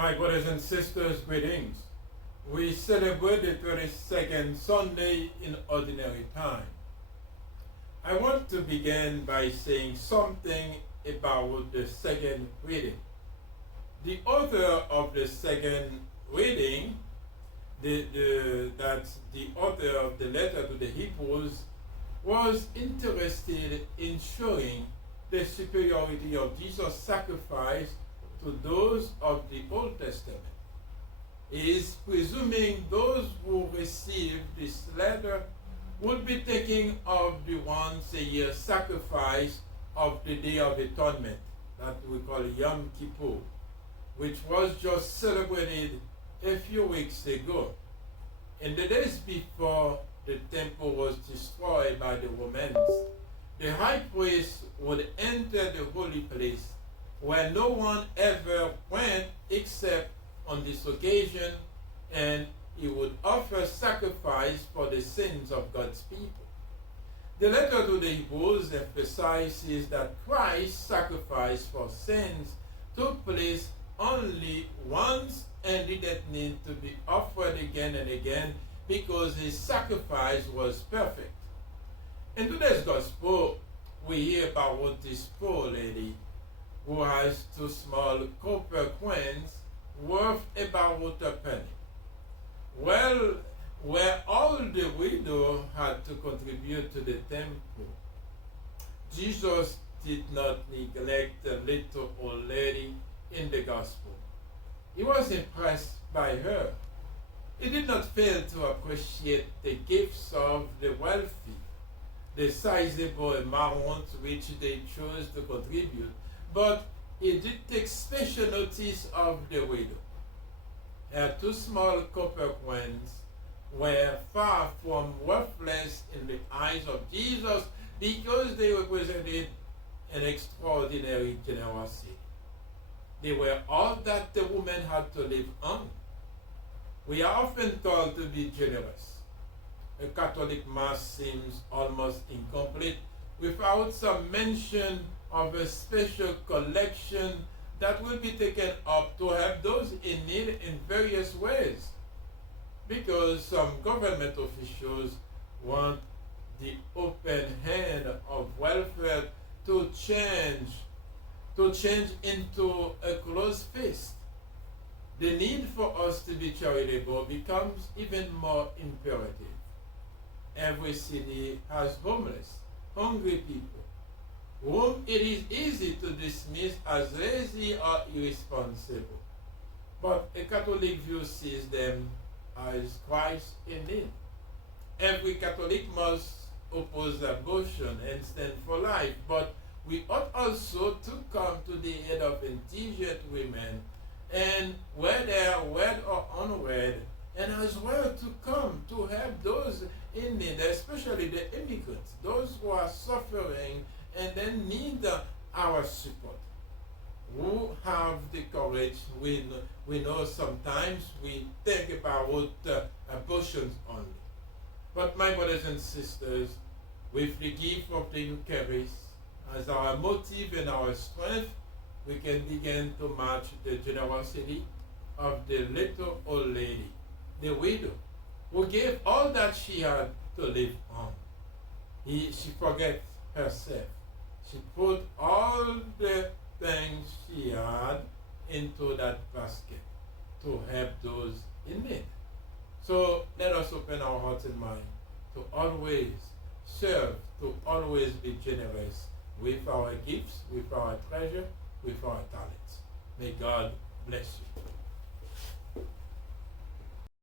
My brothers and sisters, greetings. We celebrate the 22nd Sunday in Ordinary Time. I want to begin by saying something about the second reading. The author of the second reading, that's the author of the letter to the Hebrews, was interested in showing the superiority of Jesus' sacrifice to those of the Old Testament. He is presuming those who receive this letter would be thinking of the once a year sacrifice of the Day of Atonement that we call Yom Kippur, which was just celebrated a few weeks ago. In the days before the temple was destroyed by the Romans, the high priest would enter the holy place where no one ever went except on this occasion, and he would offer sacrifice for the sins of God's people. The letter to the Hebrews emphasizes that Christ's sacrifice for sins took place only once and didn't need to be offered again and again because his sacrifice was perfect. In today's gospel, we hear about this poor lady who has two small copper coins worth about a penny. Well, where all the widow had to contribute to the temple, Jesus did not neglect the little old lady in the gospel. He was impressed by her. He did not fail to appreciate the gifts of the wealthy, the sizable amounts which they chose to contribute, but he did take special notice of the widow. Her two small copper coins were far from worthless in the eyes of Jesus because they represented an extraordinary generosity. They were all that the woman had to live on. We are often told to be generous. A Catholic Mass seems almost incomplete without some mention of a special collection that will be taken up to help those in need in various ways. Because some government officials want the open hand of welfare to change into a closed fist. The need for us to be charitable becomes even more imperative. Every city has homeless, hungry people, whom it is easy to dismiss as lazy or irresponsible. But a Catholic view sees them as Christ in need. Every Catholic must oppose abortion and stand for life, but we ought also to come to the aid of indigent women, and whether wed or unwed, and as well to come to help those in need, especially the immigrants, those who are suffering and then need our support, who have the courage. We know sometimes we think about abortions only. But my brothers and sisters, with the gift of the Eucharist as our motive and our strength, we can begin to match the generosity of the little old lady, the widow, who gave all that she had to live on. She forget herself. She put all the things she had into that basket to help those in need. So let us open our hearts and mind to always serve, to always be generous with our gifts, with our treasure, with our talents. May God bless you.